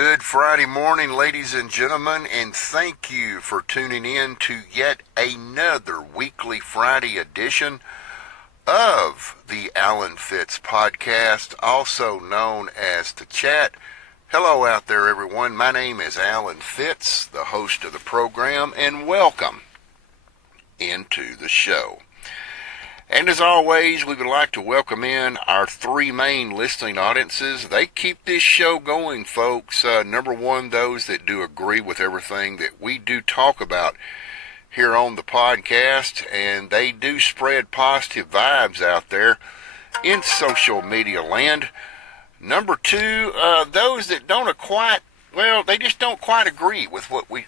Good Friday morning, ladies and gentlemen, and thank you for tuning in to yet another weekly Friday edition of the Alan Fitz podcast, also known as The Chat. Hello out there, everyone. My name is Alan Fitz, the host of the program, and welcome into the show. And as always, we would like to welcome in our three main listening audiences. They keep this show going, folks. Number one, those that do agree with everything that we do talk about here on the podcast, and they do spread positive vibes out there in social media land. Number two, those that they just don't quite agree with what we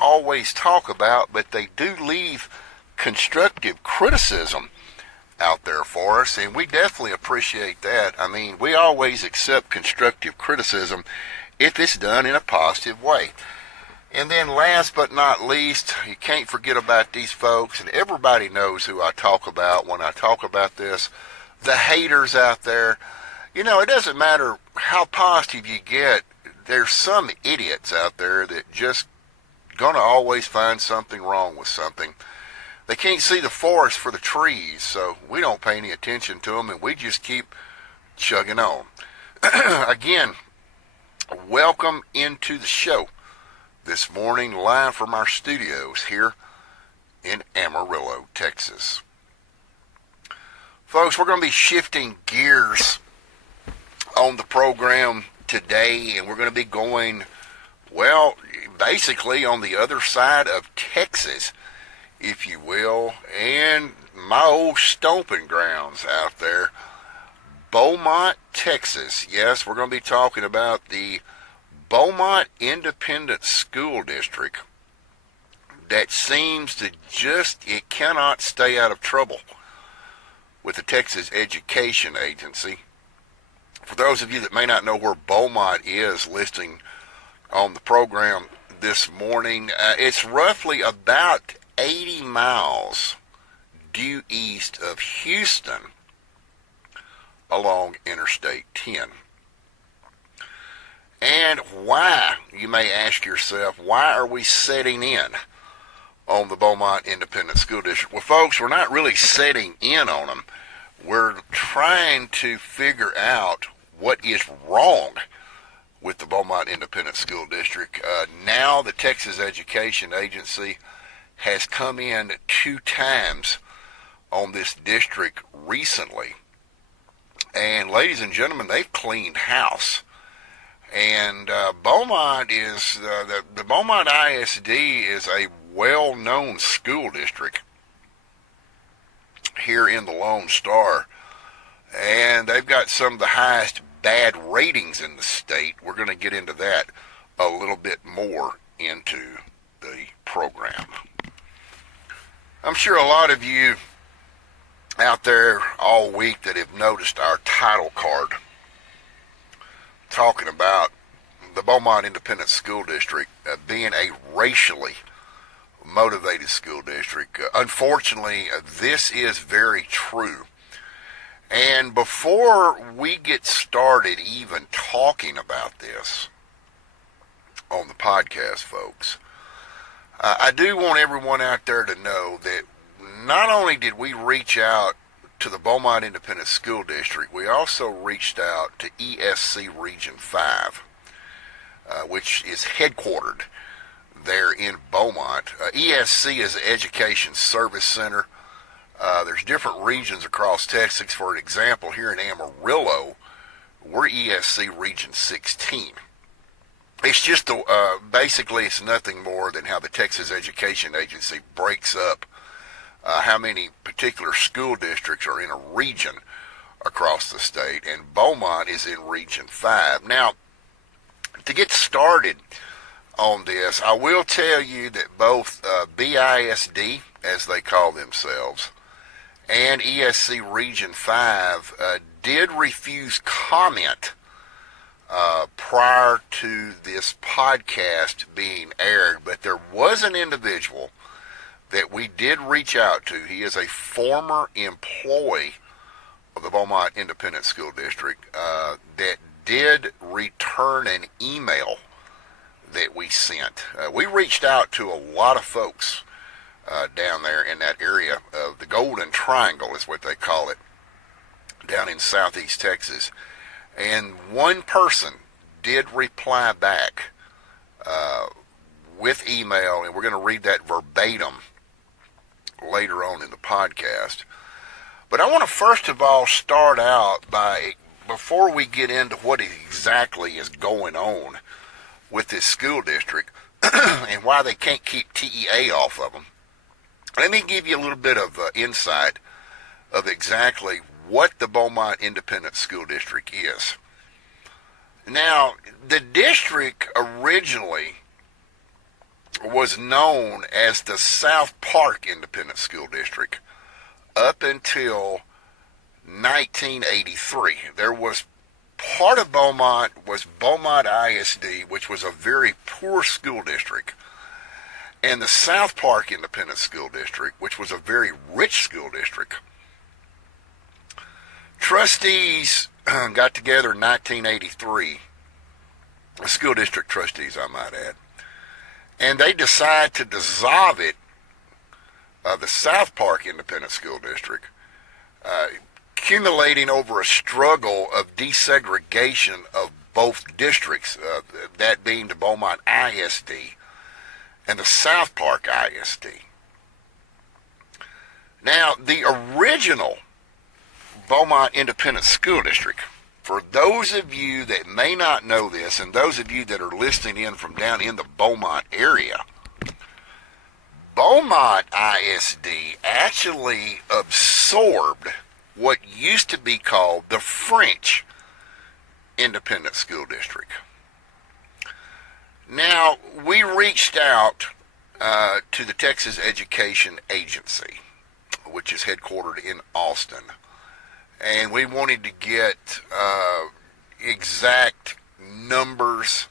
always talk about, but they do leave constructive criticism out there for us, and we definitely appreciate that. I mean, we always accept constructive criticism if it's done in a positive way. And then last but not least, you can't forget about these folks, and everybody knows who I talk about when I talk about this, the haters out there. You know, it doesn't matter how positive you get, there's some idiots out there that just gonna always find something wrong with something. They can't see the forest for the trees, so we don't pay any attention to them, and we just keep chugging on. Again, welcome into the show this morning, live from our studios here in Amarillo, Texas. Folks, we're going to be shifting gears on the program today, and we're going to be going, well, basically on the other side of Texas, if you will, and my old stomping grounds out there, Beaumont, Texas. Yes, we're going to be talking about the Beaumont Independent School District that seems to it cannot stay out of trouble with the Texas Education Agency. For those of you that may not know where Beaumont is, listening on the program this morning, it's roughly about 80 miles due east of Houston along Interstate 10. And why, you may ask yourself, why are we setting in on the Beaumont Independent School District? Well, folks, we're not really setting in on them. We're trying to figure out what is wrong with the Beaumont Independent School District. Now the Texas Education Agency has come in 2 times on this district recently. And ladies and gentlemen, they've cleaned house. And Beaumont is, the Beaumont ISD is a well-known school district here in the Lone Star. And they've got some of the highest bad ratings in the state. We're going to get into that a little bit more into the program. I'm sure a lot of you out there all week that have noticed our title card talking about the Beaumont Independent School District being a racially motivated school district. Unfortunately, this is very true. And before we get started even talking about this on the podcast, folks, I do want everyone out there to know that not only did we reach out to the Beaumont Independent School District, we also reached out to ESC Region 5, which is headquartered there in Beaumont. ESC is an Education Service Center. There's different regions across Texas. For example, here in Amarillo, we're ESC Region 16. It's just basically it's nothing more than how the Texas Education Agency breaks up how many particular school districts are in a region across the state, and Beaumont is in Region 5. Now, to get started on this, I will tell you that both BISD, as they call themselves, and ESC Region 5 did refuse comment prior to this podcast being aired, but there was an individual that we did reach out to. He is a former employee of the Beaumont Independent School District that did return an email that we sent. We reached out to a lot of folks down there in that area of the Golden Triangle is what they call it, down in southeast Texas. And one person did reply back with email, and we're going to read that verbatim later on in the podcast. But I want to first of all start out by, before we get into what exactly is going on with this school district and why they can't keep TEA off of them, let me give you a little bit of insight of exactly what the Beaumont Independent School District is. Now, the district originally was known as the South Park Independent School District up until 1983. There was part of Beaumont was Beaumont ISD, which was a very poor school district, and the South Park Independent School District, which was a very rich school district. Trustees got together in 1983, school district trustees, I might add, and they decided to dissolve it, the South Park Independent School District, accumulating over a struggle of desegregation of both districts, that being the Beaumont ISD and the South Park ISD. Now, the original Beaumont Independent School District, for those of you that may not know this, and those of you that are listening in from down in the Beaumont area, Beaumont ISD actually absorbed what used to be called the French Independent School District. Now, we reached out to the Texas Education Agency, which is headquartered in Austin, and we wanted to get exact numbers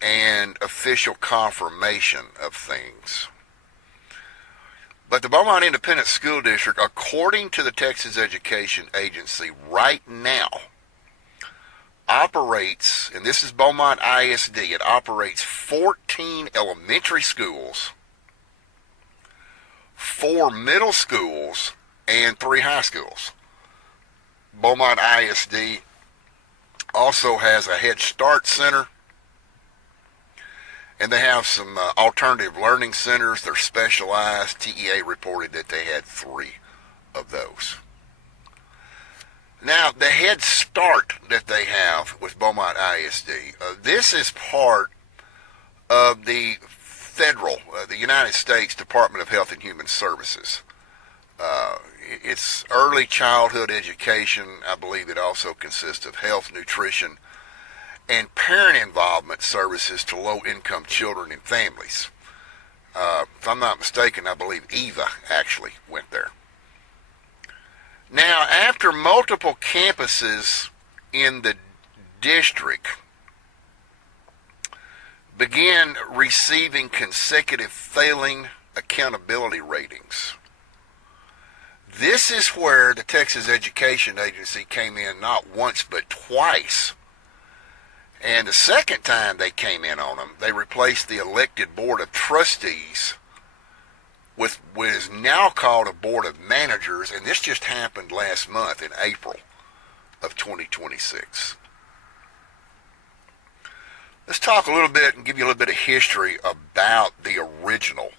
and official confirmation of things. But the Beaumont Independent School District, according to the Texas Education Agency, right now operates, and this is Beaumont ISD, it operates 14 elementary schools, 4 middle schools, and 3 high schools. Beaumont ISD also has a Head Start Center, and they have some alternative learning centers. They're specialized. TEA reported that they had 3 of those. Now, the Head Start that they have with Beaumont ISD, this is part of the federal, the United States Department of Health and Human Services. It's early childhood education. I believe it also consists of health, nutrition, and parent involvement services to low-income children and families. If I'm not mistaken, I believe EVA actually went there. Now, after multiple campuses in the district began receiving consecutive failing accountability ratings, this is where the Texas Education Agency came in not once but twice. And the second time they came in on them, they replaced the elected board of trustees with what is now called a board of managers, and this just happened last month in April of 2026. Let's talk a little bit and give you a little bit of history about the original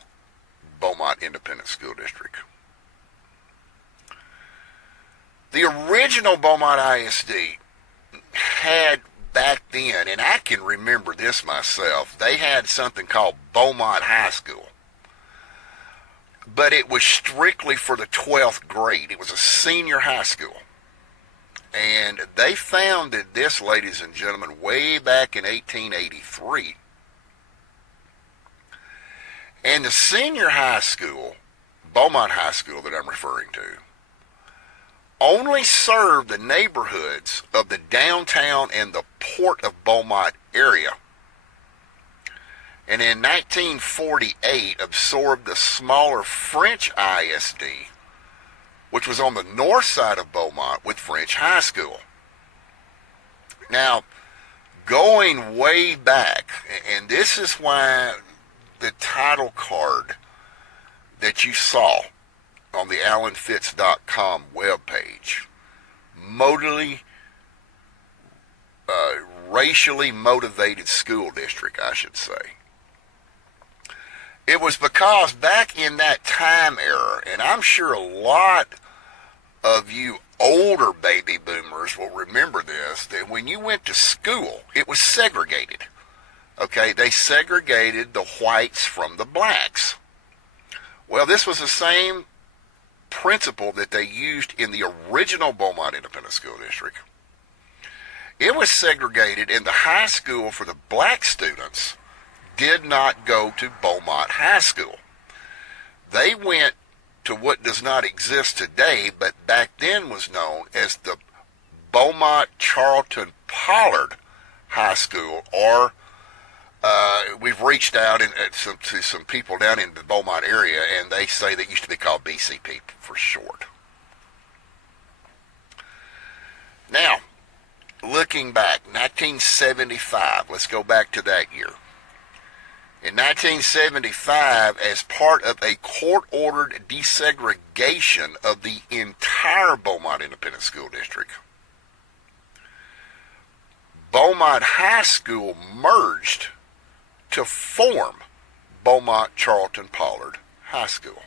Beaumont Independent School District. The original Beaumont ISD had back then, and I can remember this myself, they had something called Beaumont High School. But it was strictly for the 12th grade. It was a senior high school. And they founded this, ladies and gentlemen, way back in 1883. And the senior high school, Beaumont High School that I'm referring to, only served the neighborhoods of the downtown and the Port of Beaumont area. And in 1948 absorbed the smaller French ISD, which was on the north side of Beaumont with French High School. Now, going way back, and this is why the title card that you saw on the AlanFitz.com webpage, racially motivated school district, I should say. It was because back in that time era, and I'm sure a lot of you older baby boomers will remember this, that when you went to school, it was segregated. Okay, they segregated the whites from the blacks. Well, this was the same principle that they used in the original Beaumont Independent School District. It was segregated, in the high school for the black students did not go to Beaumont High School. They went to what does not exist today, but back then was known as the Beaumont Charlton Pollard High School, or we've reached out to some people down in the Beaumont area, and they say that used to be called BCP for short. Now, looking back, 1975, let's go back to that year. In 1975, as part of a court-ordered desegregation of the entire Beaumont Independent School District, Beaumont High School merged to form Beaumont Charlton Pollard High School.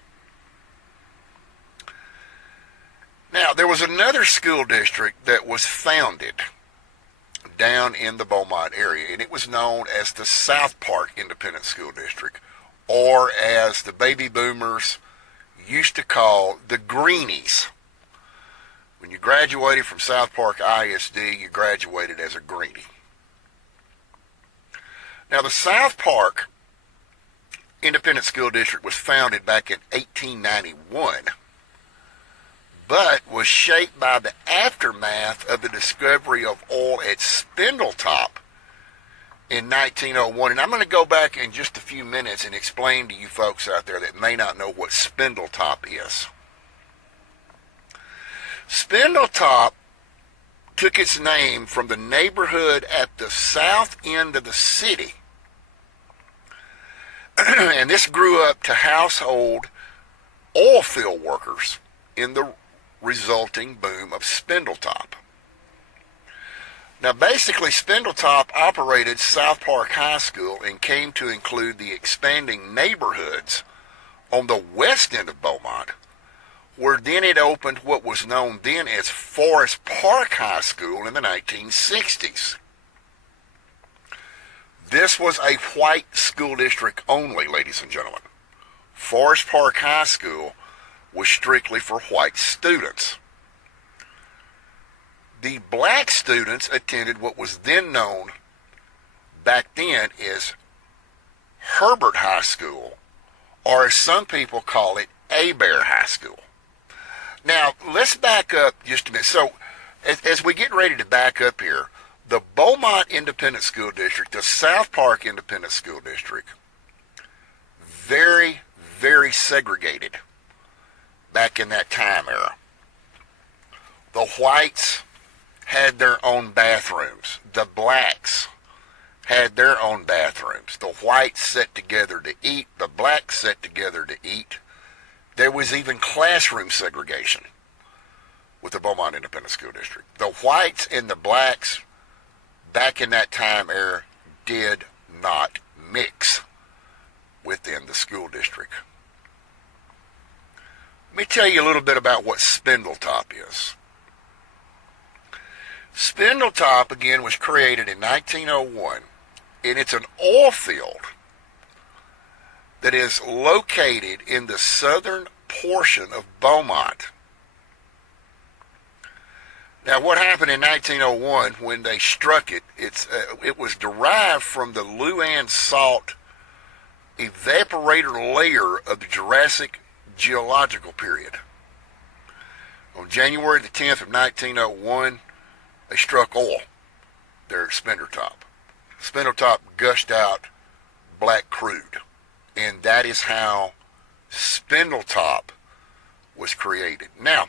Now, there was another school district that was founded down in the Beaumont area, and it was known as the South Park Independent School District, or as the baby boomers used to call the Greenies. When you graduated from South Park ISD, you graduated as a Greenie. Now, the South Park Independent School District was founded back in 1891, but was shaped by the aftermath of the discovery of oil at Spindletop in 1901. And I'm going to go back in just a few minutes and explain to you folks out there that may not know what Spindletop is. Spindletop took its name from the neighborhood at the south end of the city. And this grew up to household oil field workers in the resulting boom of Spindletop. Now, basically, Spindletop operated South Park High School and came to include the expanding neighborhoods on the west end of Beaumont, where then it opened what was known then as Forest Park High School in the 1960s. This was a white school district only, ladies and gentlemen. Forest Park High School was strictly for white students. The black students attended what was then known back then as Herbert High School, or as some people call it, Abear High School. Now, let's back up just a minute. So, as we get ready to back up here, the Beaumont Independent School District, the South Park Independent School District, very, very segregated back in that time era. The whites had their own bathrooms. The blacks had their own bathrooms. The whites sat together to eat. The blacks sat together to eat. There was even classroom segregation with the Beaumont Independent School District. The whites and the blacks back in that time era did not mix within the school district. Let me tell you a little bit about what Spindletop is. Spindletop, again, was created in 1901, and it's an oil field that is located in the southern portion of Beaumont. Now, what happened in 1901 when they struck it, it was derived from the Luan salt evaporator layer of the Jurassic geological period. On January the 10th of 1901, they struck oil there at Spindletop. Spindletop gushed out black crude, and that is how Spindletop was created. Now,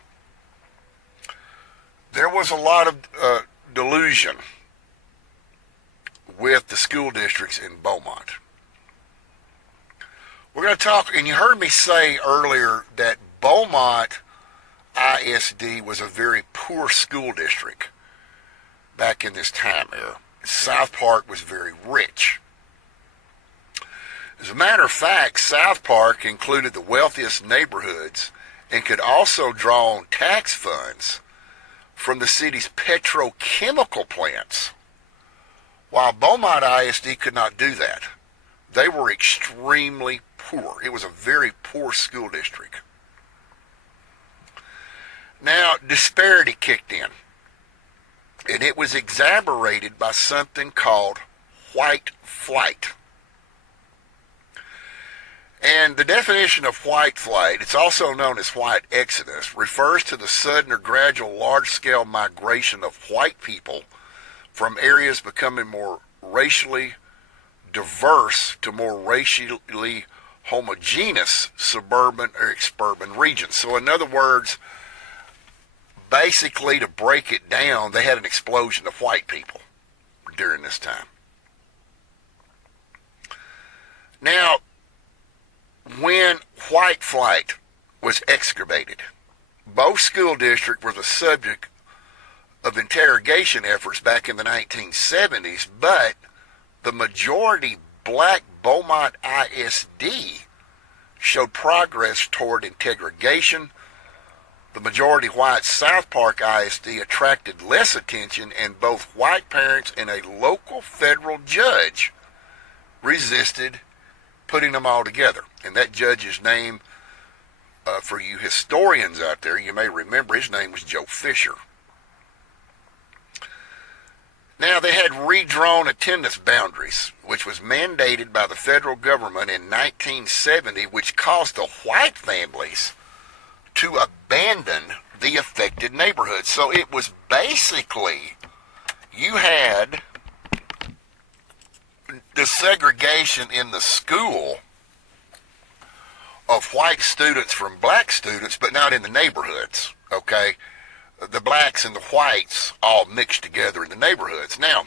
there was a lot of delusion with the school districts in Beaumont. We're going to talk, and you heard me say earlier that Beaumont ISD was a very poor school district back in this time era. South Park was very rich. As a matter of fact, South Park included the wealthiest neighborhoods and could also draw on tax funds from the city's petrochemical plants, while Beaumont ISD could not do that. They were extremely poor. It was a very poor school district. Now, disparity kicked in, and it was exacerbated by something called white flight. And the definition of white flight, it's also known as white exodus, refers to the sudden or gradual large-scale migration of white people from areas becoming more racially diverse to more racially homogeneous suburban or exurban regions. So in other words, basically to break it down, they had an explosion of white people during this time. Now, when white flight was excavated, both school districts were the subject of interrogation efforts back in the 1970s, but the majority black Beaumont ISD showed progress toward integration. The majority white South Park ISD attracted less attention, and both white parents and a local federal judge resisted putting them all together. And that judge's name, for you historians out there, you may remember his name was Joe Fisher. Now, they had redrawn attendance boundaries, which was mandated by the federal government in 1970, which caused the white families to abandon the affected neighborhoods. So it was basically, you had the segregation in the school of white students from black students, but not in the neighborhoods, okay? The blacks and the whites all mixed together in the neighborhoods. Now,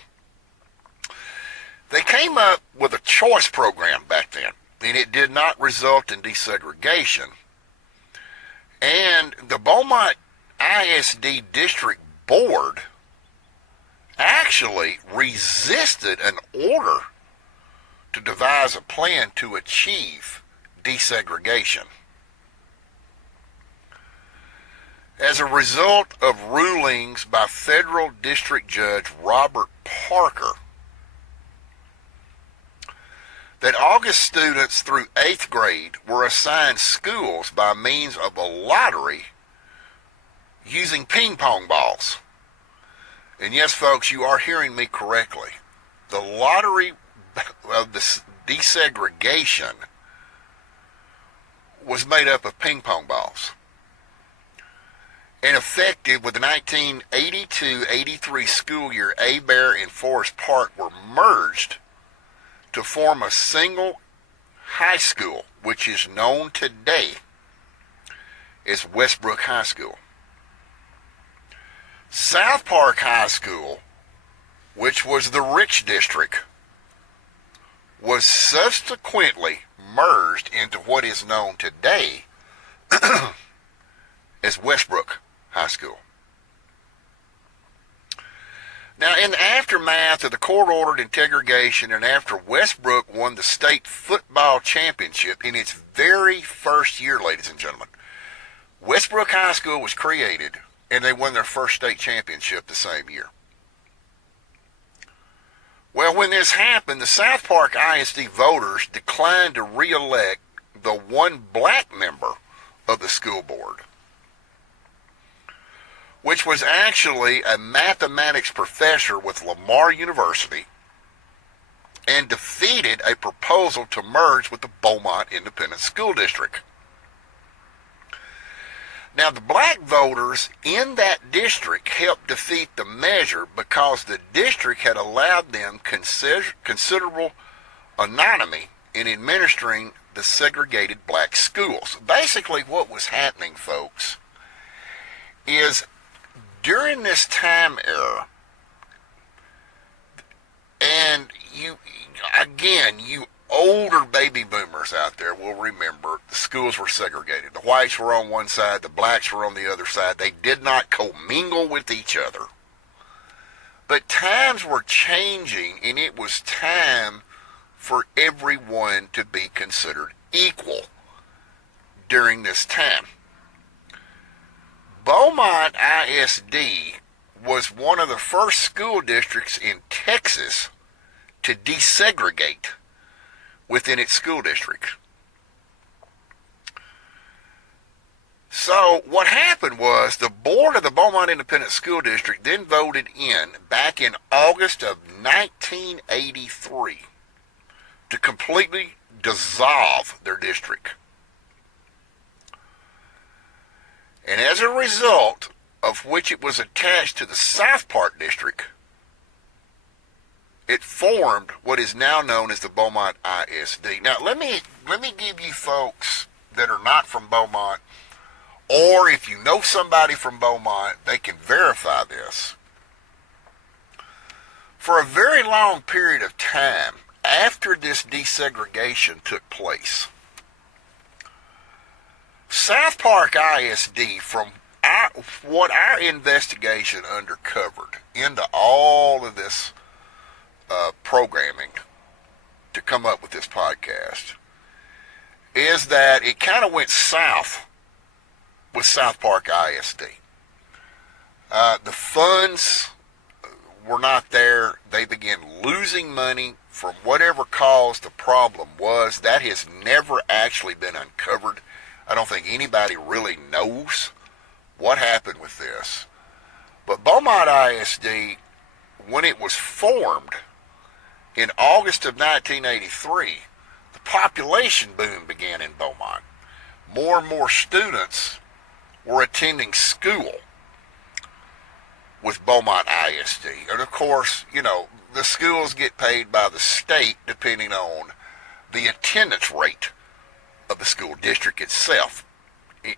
they came up with a choice program back then, and it did not result in desegregation. And the Beaumont ISD District Board actually resisted an order to devise a plan to achieve desegregation. As a result of rulings by federal district judge Robert Parker, that August students through 8th grade were assigned schools by means of a lottery using ping pong balls. And yes, folks, you are hearing me correctly. The lottery of the desegregation was made up of ping pong balls. And effective with the 1982-83 school year, Abear and Forest Park were merged to form a single high school, which is known today as Westbrook High School. South Park High School, which was the rich district, was subsequently merged into what is known today as Westbrook High School. Now, in the aftermath of the court-ordered integration and after Westbrook won the state football championship in its very first year, ladies and gentlemen, Westbrook High School was created and they won their first state championship the same year. Well, when this happened, the South Park ISD voters declined to re-elect the one black member of the school board, which was actually a mathematics professor with Lamar University, and defeated a proposal to merge with the Beaumont Independent School District. Now, the black voters in that district helped defeat the measure because the district had allowed them considerable autonomy in administering the segregated black schools. Basically, what was happening, folks, is during this time era, and you older baby boomers out there will remember the schools were segregated. The whites were on one side, the blacks were on the other side. They did not commingle with each other. But times were changing, and it was time for everyone to be considered equal during this time. Beaumont ISD was one of the first school districts in Texas to desegregate within its school district. So what happened was the board of the Beaumont Independent School District then voted back in August of 1983 to completely dissolve their district. And as a result of which it was attached to the South Park District, it formed what is now known as the Beaumont ISD. Now, let me give you folks that are not from Beaumont, or if you know somebody from Beaumont, they can verify this. For a very long period of time after this desegregation took place, South Park ISD, from what our investigation uncovered into all of this programming to come up with this podcast, is that it kind of went south with South Park ISD. The funds were not there. They began losing money from whatever caused the problem was. That has never actually been uncovered. I don't think anybody really knows what happened with this. But Beaumont ISD, when it was formed in August of 1983, the population boom began in Beaumont. More and more students were attending school with Beaumont ISD. And of course, the schools get paid by the state depending on the attendance rate of the school district itself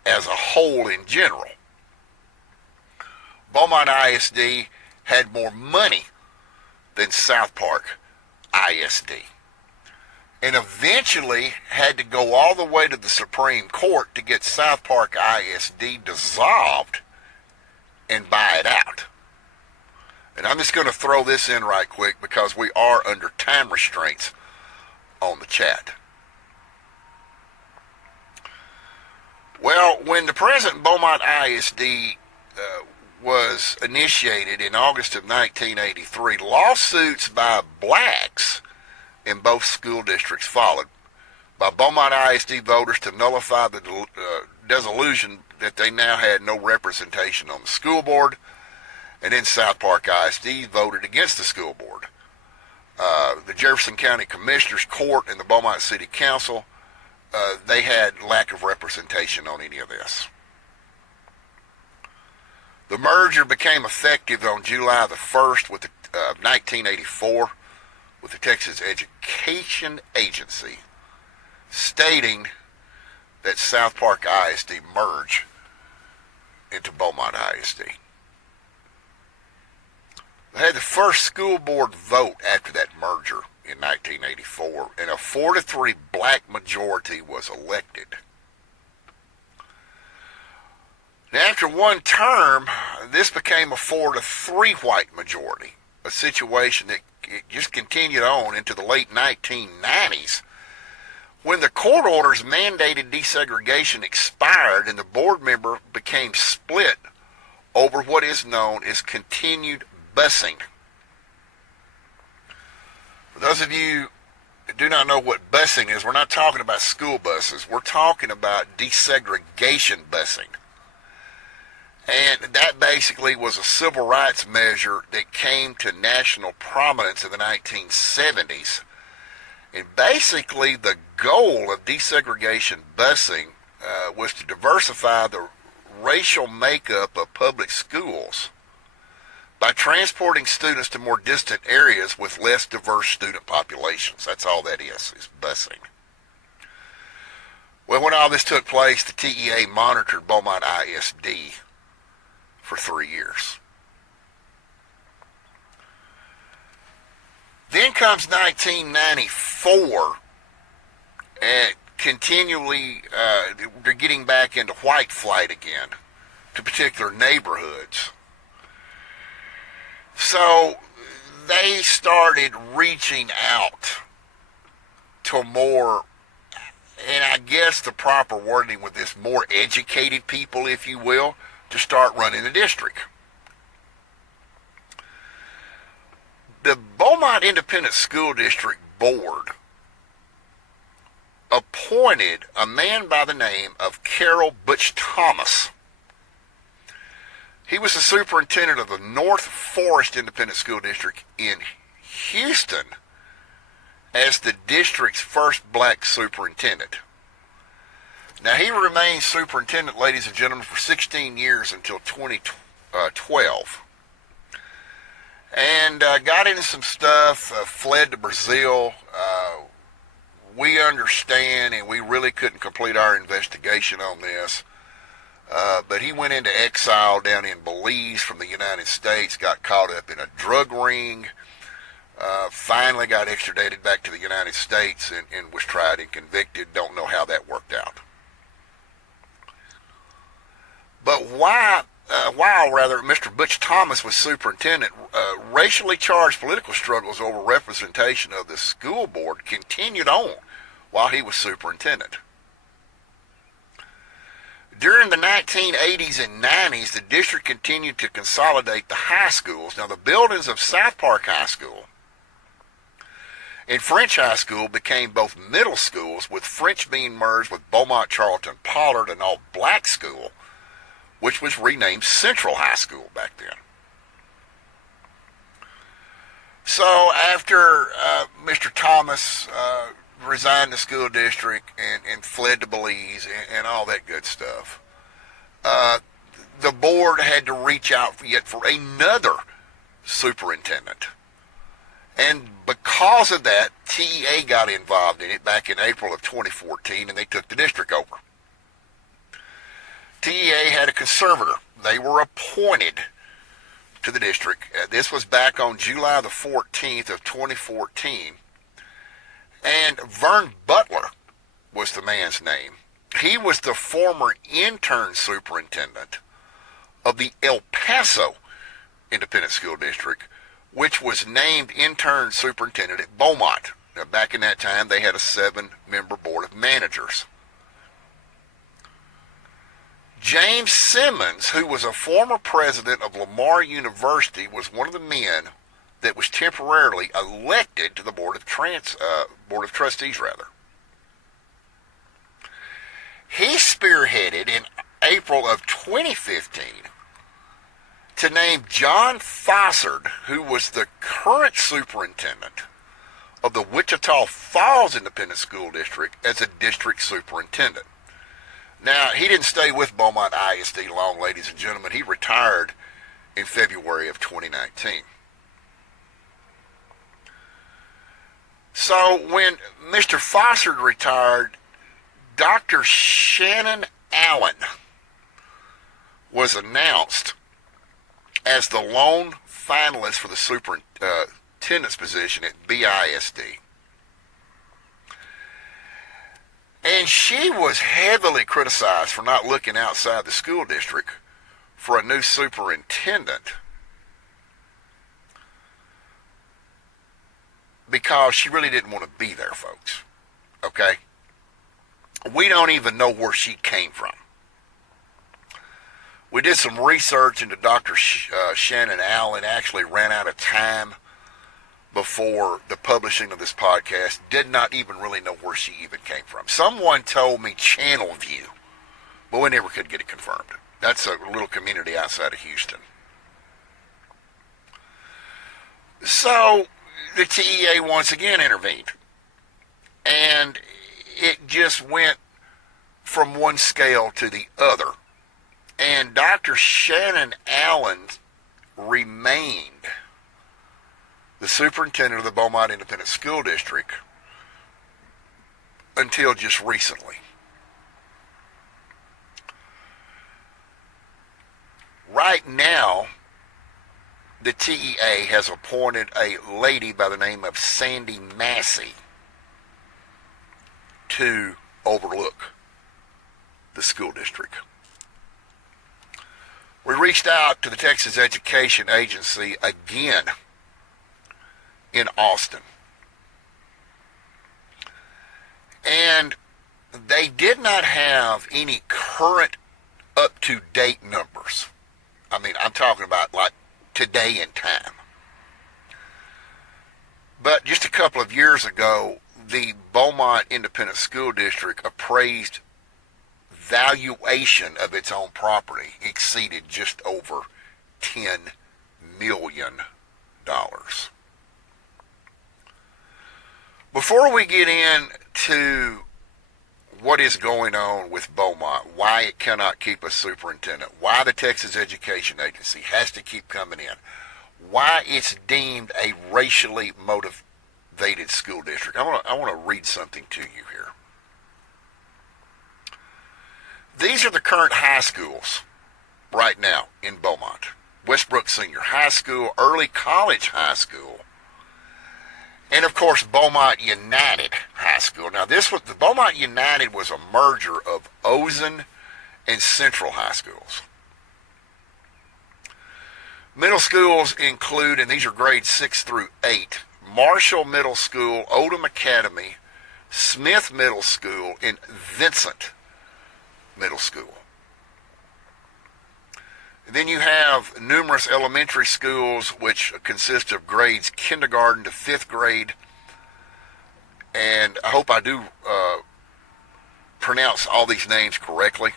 as a whole in general. Beaumont ISD had more money than South Park ISD, and eventually had to go all the way to the Supreme Court to get South Park ISD dissolved and buy it out. And I'm just going to throw this in right quick because we are under time restraints on the chat. Well, when the present Beaumont ISD was initiated in August of 1983, lawsuits by blacks in both school districts followed by Beaumont ISD voters to nullify the dissolution that they now had no representation on the school board, and then South Park ISD voted against the school board. The Jefferson County Commissioners Court and the Beaumont City Council, they had lack of representation on any of this. The merger became effective on July the 1st with 1984 with the Texas Education Agency, stating that South Park ISD merge into Beaumont ISD. They had the first school board vote after that merger in 1984, and a 4-3 black majority was elected. After one term, this became a 4-3 white majority, a situation that just continued on into the late 1990s, when the court orders mandated desegregation expired and the board member became split over what is known as continued busing. For those of you that do not know what busing is, we're not talking about school buses. We're talking about desegregation busing. And that basically was a civil rights measure that came to national prominence in the 1970s. And basically the goal of desegregation busing was to diversify the racial makeup of public schools by transporting students to more distant areas with less diverse student populations. That's all that is busing. Well, when all this took place, the TEA monitored Beaumont ISD for 3 years. Then comes 1994, and continually they're getting back into white flight again to particular neighborhoods. So they started reaching out to more, and I guess the proper wording with this, more educated people, if you will, to start running the district. The Beaumont Independent School District Board appointed a man by the name of Carroll Butch Thomas. He was the superintendent of the North Forest Independent School District in Houston as the district's first black superintendent. Now, he remained superintendent, ladies and gentlemen, for 16 years until 2012. And got into some stuff, fled to Brazil. We understand, and we really couldn't complete our investigation on this, but he went into exile down in Belize from the United States, got caught up in a drug ring, finally got extradited back to the United States and was tried and convicted. Don't know how that worked out. But while Mr. Butch Thomas was superintendent, racially charged political struggles over representation of the school board continued on while he was superintendent. During the 1980s and 90s, the district continued to consolidate the high schools. Now, the buildings of South Park High School and French High School became both middle schools, with French being merged with Beaumont Charlton Pollard, an all-black school, which was renamed Central High School back then. So after Mr. Thomas resigned the school district and fled to Belize and all that good stuff, the board had to reach out for another superintendent. And because of that, TEA got involved in it back in April of 2014, and they took the district over. TEA had a conservator. They were appointed to the district. This was back on July the 14th of 2014. And Vern Butler was the man's name. He was the former intern superintendent of the El Paso Independent School District, which was named intern superintendent at Beaumont. Now, back in that time, they had a 7-member board of managers. James Simmons, who was a former president of Lamar University, was one of the men that was temporarily elected to the Board of Trustees. He spearheaded in April of 2015 to name John Fossard, who was the current superintendent of the Wichita Falls Independent School District, as a district superintendent. Now, he didn't stay with Beaumont ISD long, ladies and gentlemen. He retired in February of 2019. So when Mr. Fossard retired, Dr. Shannon Allen was announced as the lone finalist for the superintendent's position at BISD. And she was heavily criticized for not looking outside the school district for a new superintendent, because she really didn't want to be there, folks. Okay? We don't even know where she came from. We did some research into Dr. Shannon Allen, actually ran out of time before the publishing of this podcast. Did not even really know where she even came from. Someone told me Channel View, but we never could get it confirmed. That's a little community outside of Houston. So the TEA once again intervened, and it just went from one scale to the other. And Dr. Shannon Allen remained the superintendent of the Beaumont Independent School District until just recently. Right now, the TEA has appointed a lady by the name of Sandy Massey to overlook the school district. We reached out to the Texas Education Agency again in Austin, and they did not have any current up-to-date numbers. I mean, I'm talking about like today in time. But just a couple of years ago, the Beaumont Independent School District appraised valuation of its own property exceeded just over $10 million. Before we get into what is going on with Beaumont, why it cannot keep a superintendent, why the Texas Education Agency has to keep coming in, why it's deemed a racially motivated school district, I want to read something to you here. These are the current high schools right now in Beaumont. Westbrook Senior High School, Early College High School, and of course Beaumont United High School. Now the Beaumont United was a merger of Ozen and Central High Schools. Middle schools include, and these are grades 6 through 8, Marshall Middle School, Odom Academy, Smith Middle School, and Vincent Middle School. And then you have numerous elementary schools which consist of grades kindergarten to 5th grade, and I hope I do pronounce all these names correctly.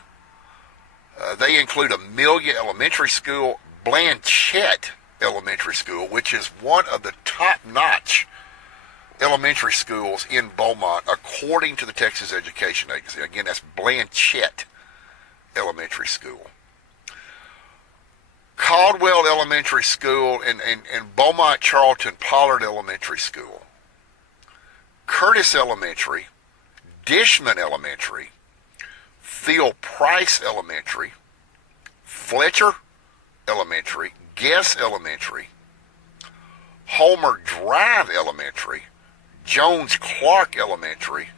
They include Amelia Elementary School, Blanchette Elementary School, which is one of the top-notch elementary schools in Beaumont, according to the Texas Education Agency. Again, that's Blanchette Elementary School. Caldwell Elementary School and Beaumont Charlton Pollard Elementary School. Curtis Elementary, Dishman Elementary, Phil Price Elementary, Fletcher Elementary, Guess Elementary, Homer Drive Elementary, Jones Clark Elementary,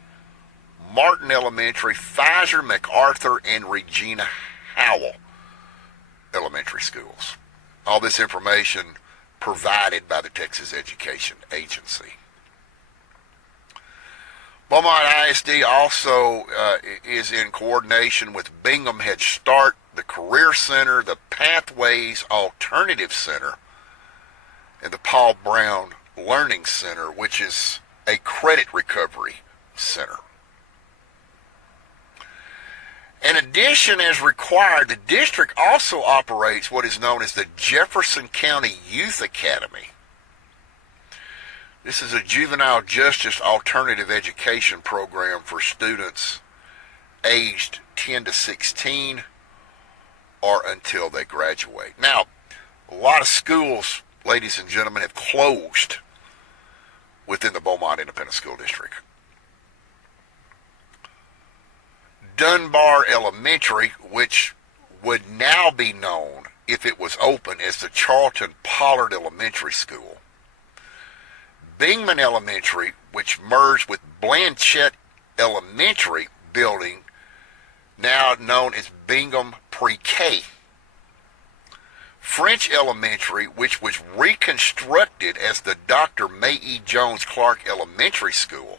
Martin Elementary, Pfizer, MacArthur, and Regina Howell Elementary Schools. All this information provided by the Texas Education Agency. Beaumont ISD also is in coordination with Bingham Head Start, the Career Center, the Pathways Alternative Center, and the Paul Brown Learning Center, which is a credit recovery center. In addition, as required, the district also operates what is known as the Jefferson County Youth Academy. This is a juvenile justice alternative education program for students aged 10 to 16 or until they graduate. Now, a lot of schools, ladies and gentlemen, have closed within the Beaumont Independent School District. Dunbar Elementary, which would now be known, if it was open, as the Charlton Pollard Elementary School. Bingman Elementary, which merged with Blanchette Elementary building, now known as Bingham Pre-K. French Elementary, which was reconstructed as the Dr. May E. Jones Clark Elementary School.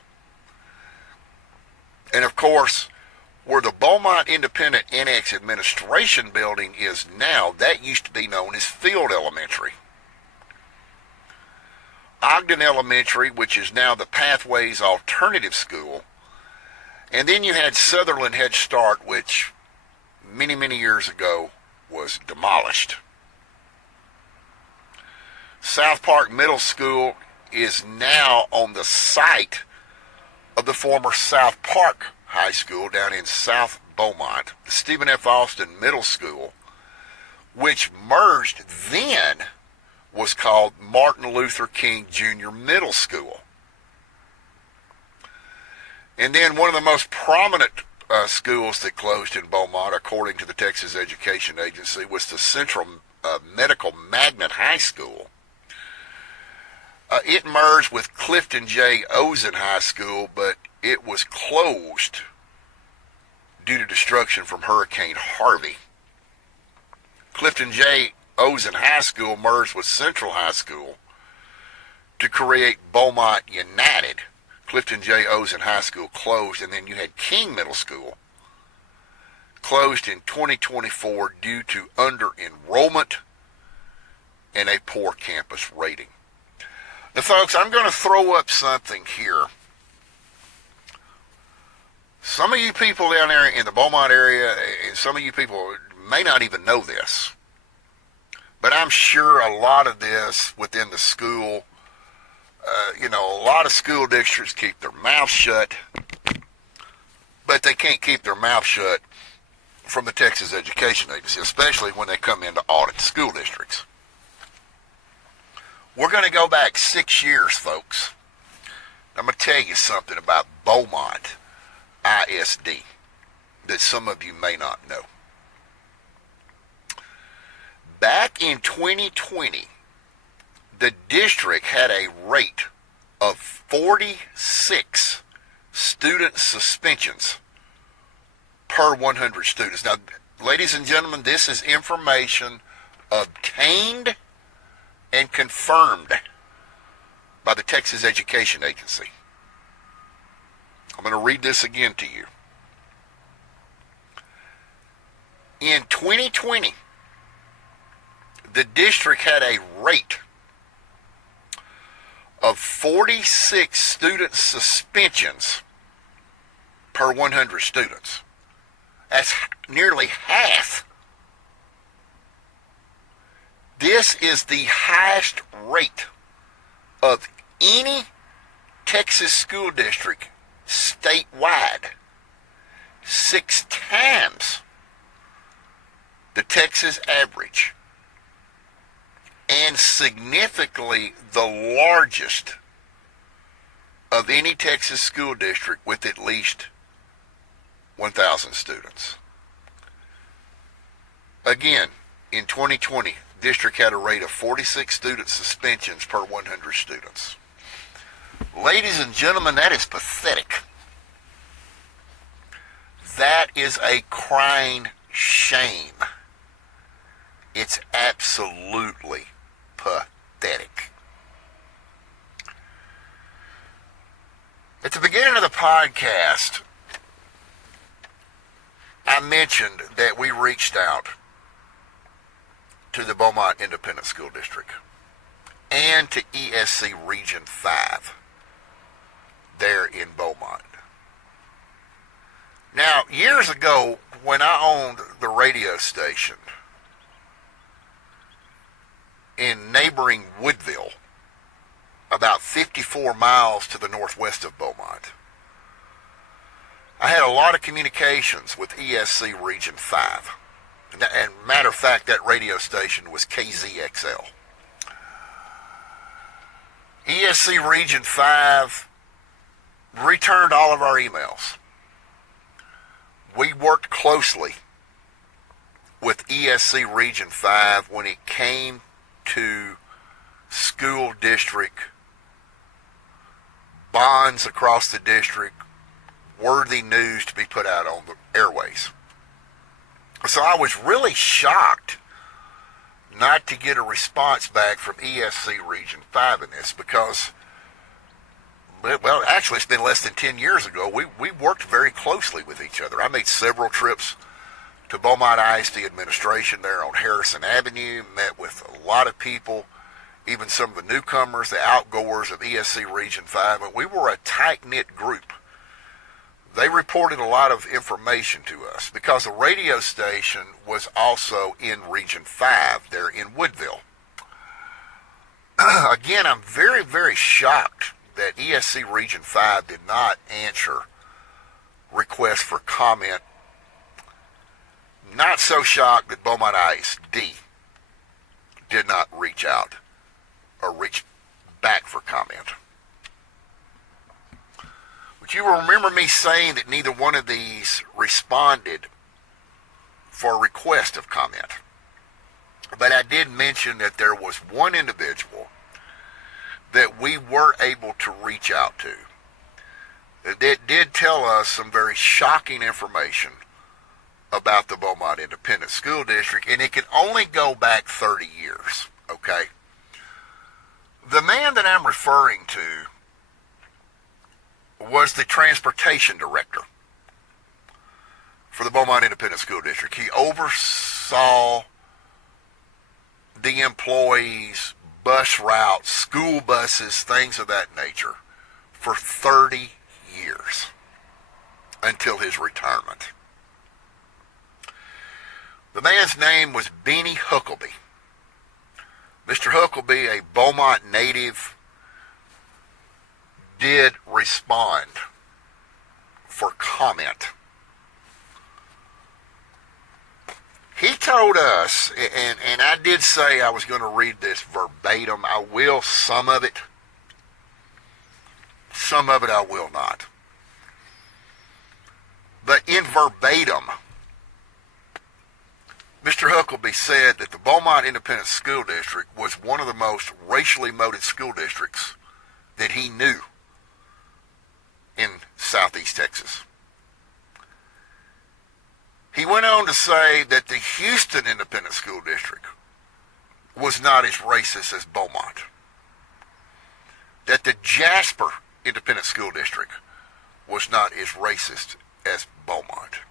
And of course, where the Beaumont Independent Annex Administration Building is now, that used to be known as Field Elementary. Ogden Elementary, which is now the Pathways Alternative School. And then you had Sutherland Head Start, which many, many years ago was demolished. South Park Middle School is now on the site of the former South Park High School down in South Beaumont. The Stephen F. Austin Middle School, which merged then, was called Martin Luther King Jr. Middle School. And then one of the most prominent schools that closed in Beaumont, according to the Texas Education Agency, was the Central Medical Magnet High School, It merged with Clifton J. Ozen High School, but it was closed due to destruction from Hurricane Harvey. Clifton J. Ozen High School merged with Central High School to create Beaumont United. Clifton J. Ozen High School closed, and then you had King Middle School, closed in 2024 due to under-enrollment and a poor campus rating. Now, folks, I'm going to throw up something here. Some of you people down there in the Beaumont area, and some of you people may not even know this, but I'm sure a lot of this within the school, a lot of school districts keep their mouth shut, but they can't keep their mouth shut from the Texas Education Agency, especially when they come in to audit school districts. We're going to go back 6 years, folks. I'm going to tell you something about Beaumont ISD that some of you may not know. Back in 2020, the district had a rate of 46 student suspensions per 100 students. Now, ladies and gentlemen, this is information obtained and confirmed by the Texas Education Agency. I'm going to read this again to you. In 2020, the district had a rate of 46 student suspensions per 100 students. That's nearly half. This is the highest rate of any Texas school district statewide. 6 times the Texas average, and significantly the largest of any Texas school district with at least 1,000 students. Again, in 2020, district had a rate of 46 student suspensions per 100 students. Ladies and gentlemen, that is pathetic. That is a crying shame. It's absolutely pathetic. At the beginning of the podcast, I mentioned that we reached out to the Beaumont Independent School District and to ESC Region 5 there in Beaumont. Now, years ago, when I owned the radio station in neighboring Woodville, about 54 miles to the northwest of Beaumont, I had a lot of communications with ESC Region 5. And matter of fact, that radio station was KZXL. ESC Region 5 returned all of our emails. We worked closely with ESC Region 5 when it came to school district bonds across the district, worthy news to be put out on the airways. So I was really shocked not to get a response back from ESC Region 5 in this because, well, actually it's been less than 10 years ago. We worked very closely with each other. I made several trips to Beaumont ISD administration there on Harrison Avenue, met with a lot of people, even some of the newcomers, the outgoers of ESC Region 5, and we were a tight-knit group. They reported a lot of information to us because the radio station was also in Region 5 there in Woodville. Again, I'm very, very shocked that ESC Region 5 did not answer requests for comment. Not so shocked that Beaumont ISD did not reach out or reach back for comment. But you will remember me saying that neither one of these responded for a request of comment. But I did mention that there was one individual that we were able to reach out to that did tell us some very shocking information about the Beaumont Independent School District, and it can only go back 30 years, okay? The man that I'm referring to was the transportation director for the Beaumont Independent School District. He oversaw the employees, bus routes, school buses, things of that nature for 30 years until his retirement. The man's name was Beanie Huckleby. Mr. Huckleby, a Beaumont native, did respond for comment. He told us, and I did say I was going to read this verbatim. I will some of it. Some of it I will not. But in verbatim, Mr. Huckleby said that the Beaumont Independent School District was one of the most racially motivated school districts that he knew in Southeast Texas. He went on to say that the Houston Independent School District was not as racist as Beaumont. That the Jasper Independent School District was not as racist as Beaumont.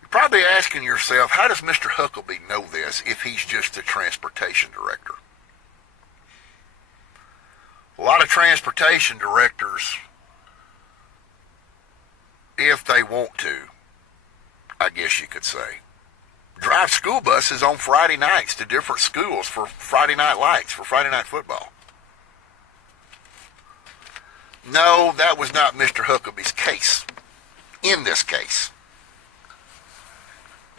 You're probably asking yourself, how does Mr. Huckleby know this if he's just the transportation director? A lot of transportation directors, if they want to, I guess you could say, drive school buses on Friday nights to different schools for Friday night lights, for Friday night football. No, that was not Mr. Huckleby's case. In this case,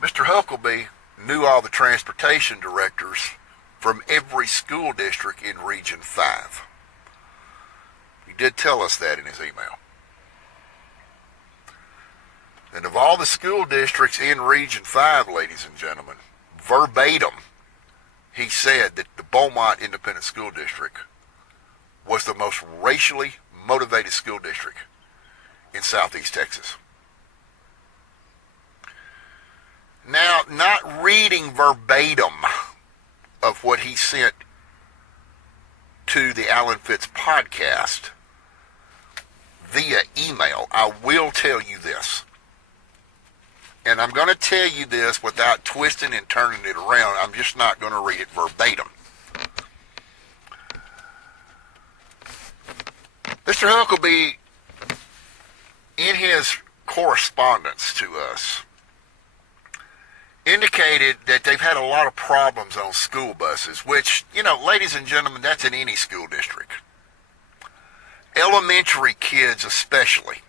Mr. Huckleby knew all the transportation directors from every school district in Region 5. He did tell us that in his email. And of all the school districts in Region 5, ladies and gentlemen, verbatim, he said that the Beaumont Independent School District was the most racially motivated school district in Southeast Texas. Now, not reading verbatim of what he sent to the Alan Fitz podcast via email, I will tell you this. And I'm going to tell you this without twisting and turning it around. I'm just not going to read it verbatim. Mr. Huckleby, in his correspondence to us, indicated that they've had a lot of problems on school buses, which, you know, ladies and gentlemen, that's in any school district. Elementary kids especially.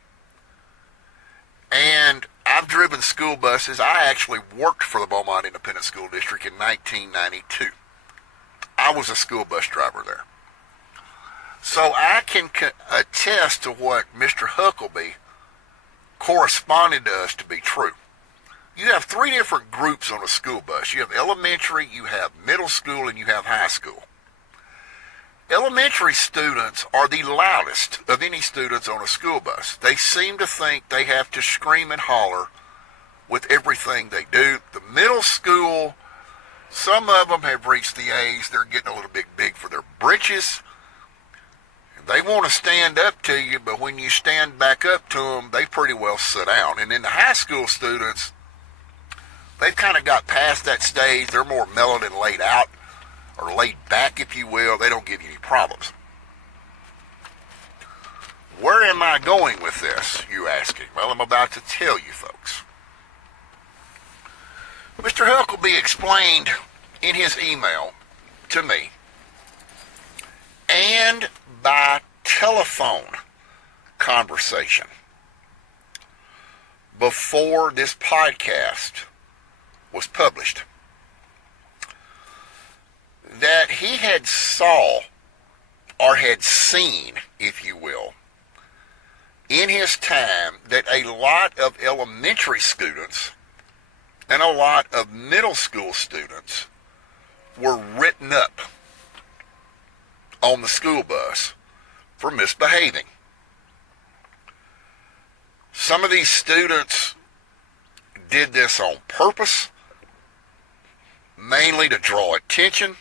And I've driven school buses. I actually worked for the Beaumont Independent School District in 1992. I was a school bus driver there. So I can attest to what Mr. Huckleby corresponded to us to be true. You have three different groups on a school bus. You have elementary, you have middle school, and you have high school. Elementary students are the loudest of any students on a school bus. They seem to think they have to scream and holler with everything they do. The middle school, some of them have reached the age they're getting a little bit big for their britches. They want to stand up to you, but when you stand back up to them, they pretty well sit down. And then the high school students, they've kind of got past that stage. They're more mellowed and laid out, or laid back, if you will. They don't give you any problems. Where am I going with this, you asking? Well, I'm about to tell you, folks. Mr. Huckleby explained in his email to me, and by telephone conversation before this podcast was published, that he had saw or had seen, if you will, in his time that a lot of elementary students and a lot of middle school students were written up on the school bus for misbehaving. Some of these students did this on purpose, mainly to draw attention,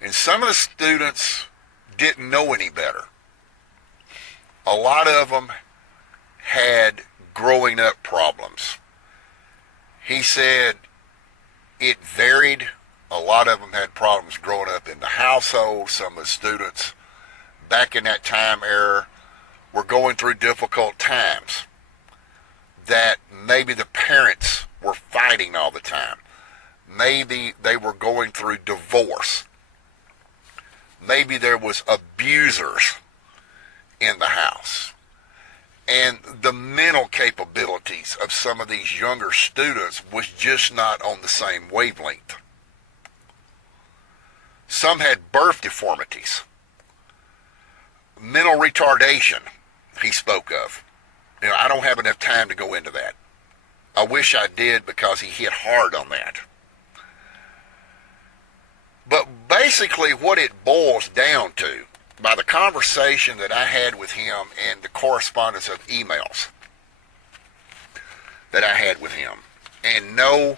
and some of the students didn't know any better. A lot of them had growing up problems. He said it varied. A lot of them had problems growing up in the household. Some of the students back in that time era were going through difficult times, that maybe the parents were fighting all the time. Maybe they were going through divorce. Maybe there was abusers in the house. And the mental capabilities of some of these younger students was just not on the same wavelength. Some had birth deformities. Mental retardation, he spoke of. You know, I don't have enough time to go into that. I wish I did, because he hit hard on that. But basically what it boils down to, by the conversation that I had with him and the correspondence of emails that I had with him, and no,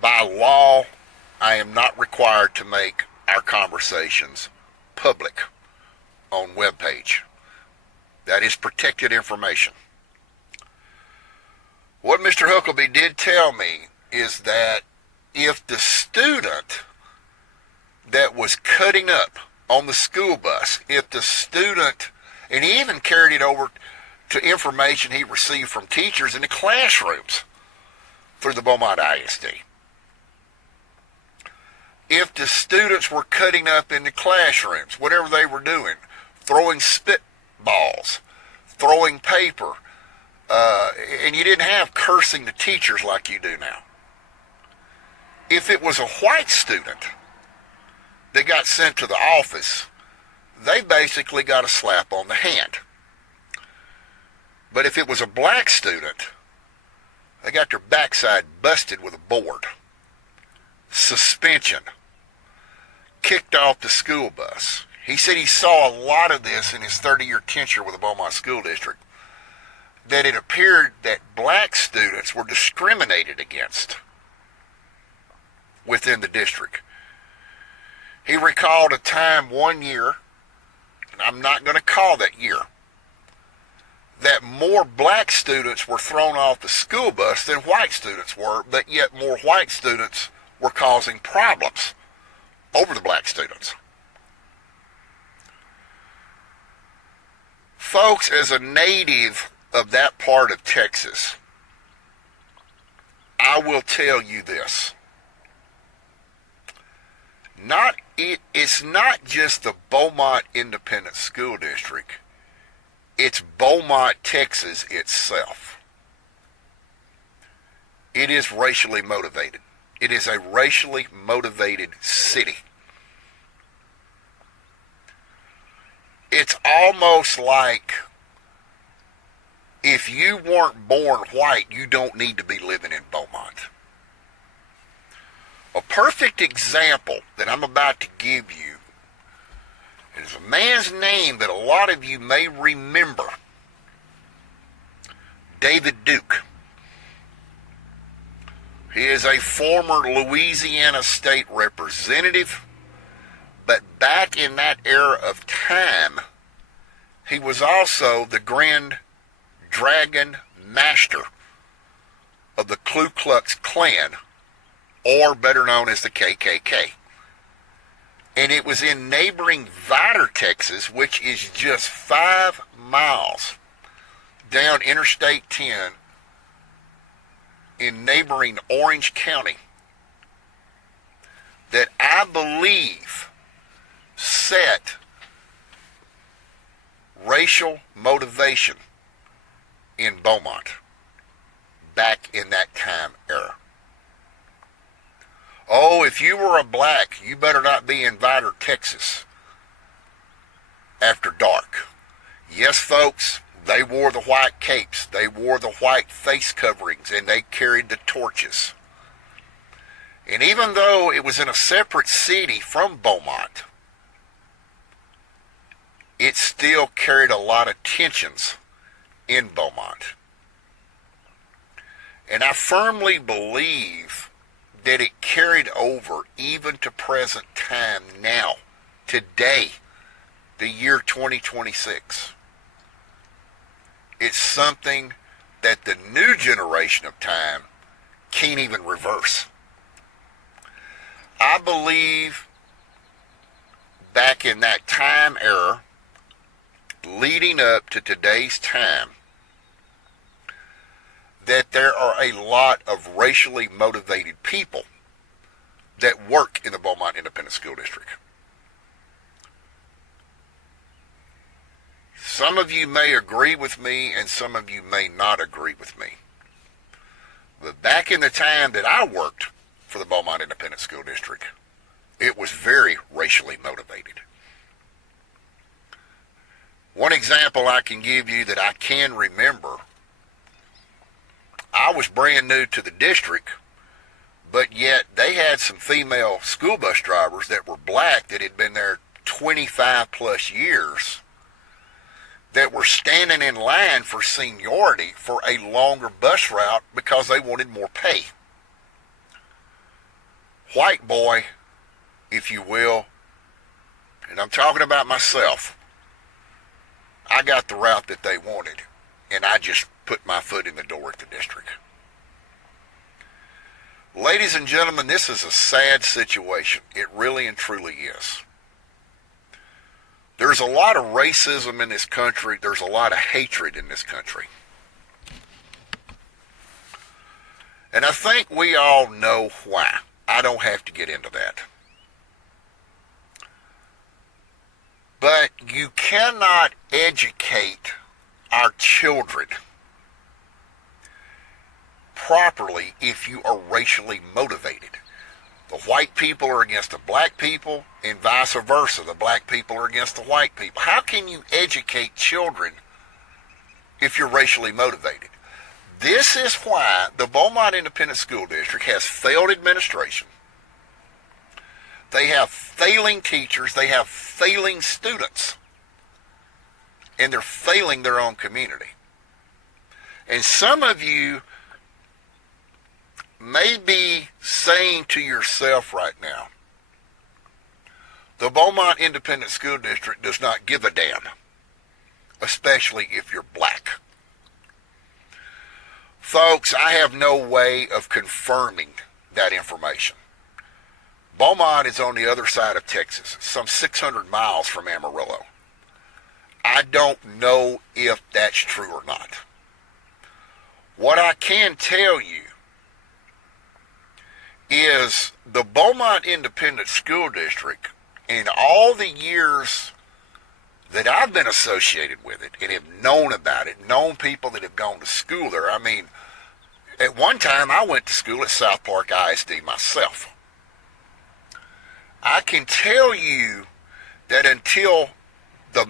by law, I am not required to make our conversations public on webpage. That is protected information. What Mr. Huckabee did tell me is that if the student that was cutting up on the school bus, if the student, and he even carried it over to information he received from teachers in the classrooms through the Beaumont ISD. If the students were cutting up in the classrooms, whatever they were doing, throwing spitballs, throwing paper, and you didn't have cursing the teachers like you do now. If it was a white student that got sent to the office, they basically got a slap on the hand. But if it was a black student, they got their backside busted with a board. Suspension. Kicked off the school bus. He said he saw a lot of this in his 30-year tenure with the Beaumont School District, that it appeared that black students were discriminated against within the district. He recalled a time one year, and I'm not going to call that year, that more black students were thrown off the school bus than white students were, but yet more white students were causing problems over the black students. Folks, as a native of that part of Texas, I will tell you this. It's not just the Beaumont Independent School District. It's Beaumont, Texas itself. It is racially motivated. It is a racially motivated city. It's almost like if you weren't born white, you don't need to be living in Beaumont. A perfect example that I'm about to give you is a man's name that a lot of you may remember. David Duke. He is a former Louisiana state representative, but back in that era of time, he was also the Grand Dragon Master of the Ku Klux Klan, or better known as the KKK. And it was in neighboring Vidor, Texas, which is just 5 miles down Interstate 10 in neighboring Orange County, that I believe set racial motivation in Beaumont back in that time era. Oh, if you were a black, you better not be in Vidor, Texas after dark. Yes, folks, they wore the white capes, they wore the white face coverings, and they carried the torches. And even though it was in a separate city from Beaumont, it still carried a lot of tensions in Beaumont. And I firmly believe that it carried over even to present time now, today, the year 2026. It's something that the new generation of time can't even reverse. I believe back in that time era, leading up to today's time, that there are a lot of racially motivated people that work in the Beaumont Independent School District. Some of you may agree with me and some of you may not agree with me. But back in the time that I worked for the Beaumont Independent School District, it was very racially motivated. One example I can give you that I can remember, I was brand new to the district, but yet they had some female school bus drivers that were black that had been there 25 plus years that were standing in line for seniority for a longer bus route because they wanted more pay. White boy, if you will, and I'm talking about myself, I got the route that they wanted, and I just put my foot in the door at the district. Ladies and gentlemen, this is a sad situation. It really and truly is. There's a lot of racism in this country. There's a lot of hatred in this country. And I think we all know why. I don't have to get into that. But you cannot educate our children properly if you are racially motivated. The white people are against the black people and vice versa. The black people are against the white people. How can you educate children if you're racially motivated? This is why the Beaumont Independent School District has failed administration. They have failing teachers. They have failing students. And they're failing their own community. And some of you may be saying to yourself right now, the Beaumont Independent School District does not give a damn, especially if you're black. Folks, I have no way of confirming that information. Beaumont is on the other side of Texas, some 600 miles from Amarillo. I don't know if that's true or not. What I can tell you is the Beaumont Independent School District, in all the years that I've been associated with it and have known about it, known people that have gone to school there. I mean, at one time I went to school at South Park ISD myself. I can tell you that until the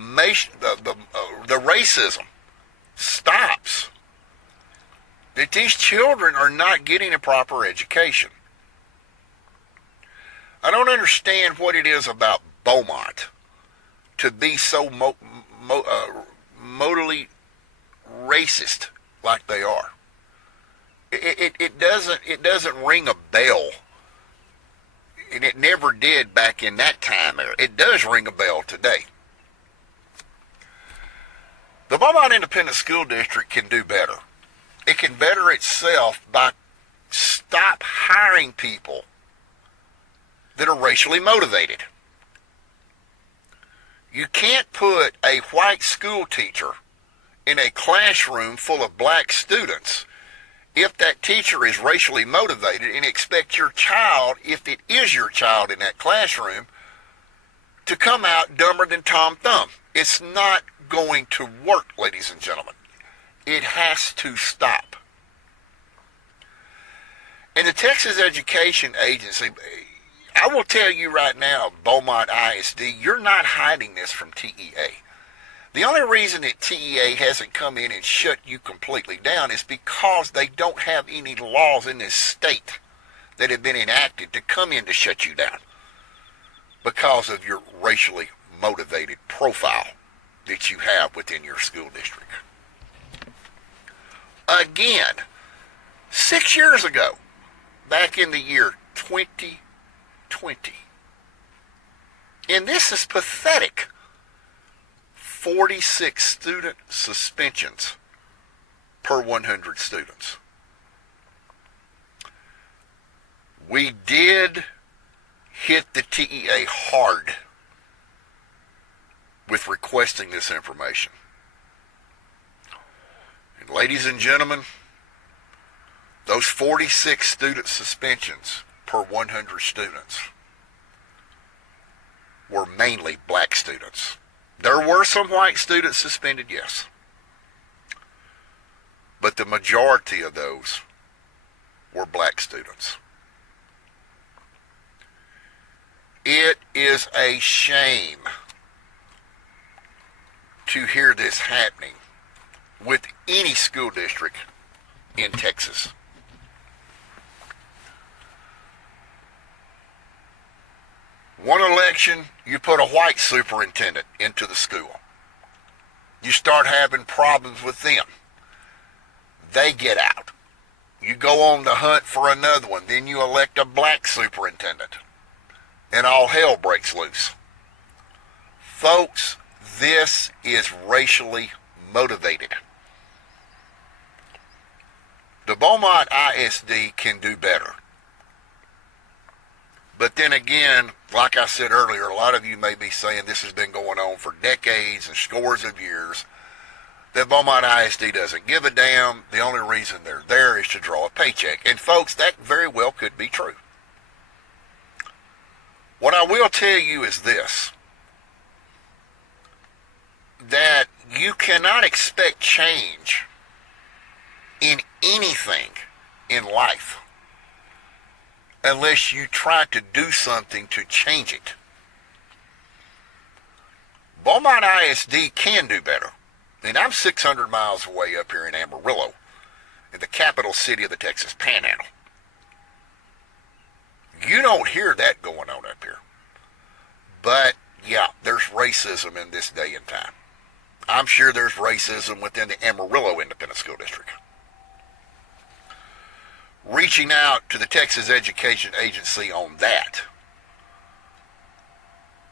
racism stops, that these children are not getting a proper education. I don't understand what it is about Beaumont to be so modally racist like they are. It doesn't ring a bell, and it never did back in that time. It does ring a bell today. The Beaumont Independent School District can do better. It can better itself by stop hiring people that are racially motivated. You can't put a white school teacher in a classroom full of black students if that teacher is racially motivated and expect your child, if it is your child in that classroom, to come out dumber than Tom Thumb. It's not going to work, ladies and gentlemen. It has to stop. And the Texas Education Agency, I will tell you right now, Beaumont ISD, you're not hiding this from TEA. The only reason that TEA hasn't come in and shut you completely down is because they don't have any laws in this state that have been enacted to come in to shut you down because of your racially motivated profile that you have within your school district. Again, 6 years ago, back in the year 2020, and this is pathetic, 46 student suspensions per 100 students. We did hit the TEA hard with requesting this information. And ladies and gentlemen, those 46 student suspensions per 100 students were mainly black students. There were some white students suspended, yes. But the majority of those were black students. It is a shame to hear this happening with any school district in Texas. One election, you put a white superintendent into the school. You start having problems with them. They get out. You go on the hunt for another one. Then you elect a black superintendent. And all hell breaks loose. Folks, this is racially motivated. The Beaumont ISD can do better. But then again, like I said earlier, a lot of you may be saying this has been going on for decades and scores of years. That Beaumont ISD doesn't give a damn. The only reason they're there is to draw a paycheck. And folks, that very well could be true. What I will tell you is this, that you cannot expect change in anything in life unless you try to do something to change it. Beaumont ISD can do better. And I'm 600 miles away up here in Amarillo, in the capital city of the Texas Panhandle. You don't hear that going on up here. But, yeah, there's racism in this day and time. I'm sure there's racism within the Amarillo Independent School District. Reaching out to the Texas Education Agency on that,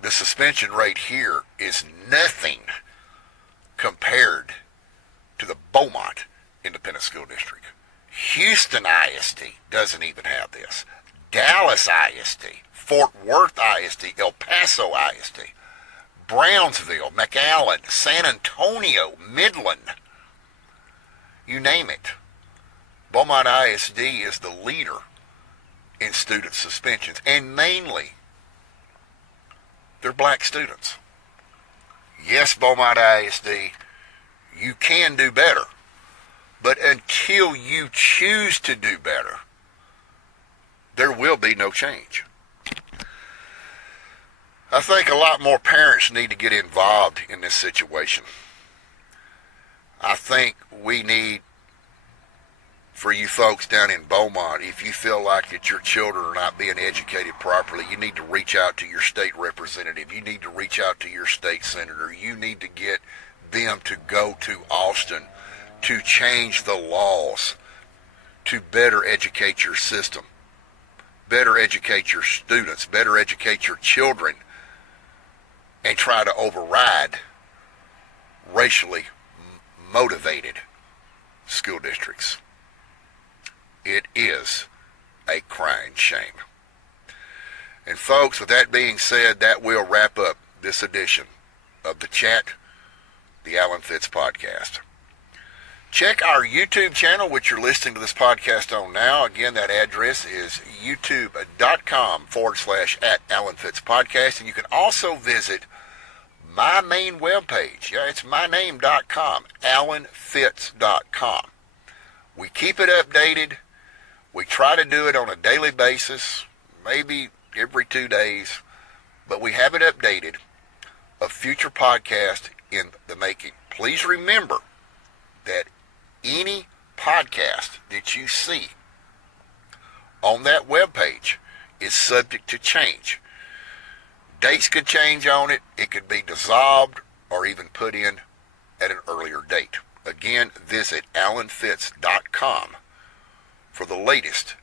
the suspension rate here is nothing compared to the Beaumont Independent School District. Houston ISD doesn't even have this. Dallas ISD, Fort Worth ISD, El Paso ISD, Brownsville, McAllen, San Antonio, Midland, you name it. Beaumont ISD is the leader in student suspensions, and mainly they're black students. Yes, Beaumont ISD, you can do better, but until you choose to do better, there will be no change. I think a lot more parents need to get involved in this situation. I think we need, for you folks down in Beaumont, if you feel like that your children are not being educated properly, you need to reach out to your state representative. You need to reach out to your state senator. You need to get them to go to Austin to change the laws to better educate your system, better educate your students, better educate your children, and try to override racially motivated school districts. It is a crying shame. And folks, with that being said, that will wrap up this edition of The Chat, the Alan Fitz Podcast. Check our YouTube channel, which you're listening to this podcast on now. Again, that address is youtube.com/@Alan Fitz Podcast. And you can also visit my main webpage. Yeah, it's myname.com, alanfitz.com. We keep it updated. We try to do it on a daily basis, maybe every 2 days, but we have it updated, a future podcast in the making. Please remember that any podcast that you see on that webpage is subject to change. Dates could change on it. It could be dissolved or even put in at an earlier date. Again, visit alanfitz.com for the latest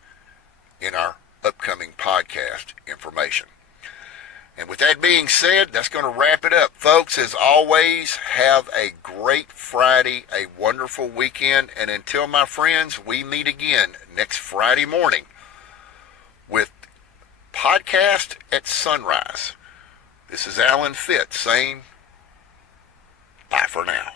in our upcoming podcast information. And with that being said, that's going to wrap it up. Folks, as always, have a great Friday, a wonderful weekend, and until, my friends, we meet again next Friday morning with Podcast at Sunrise. This is Alan Fitz saying bye for now.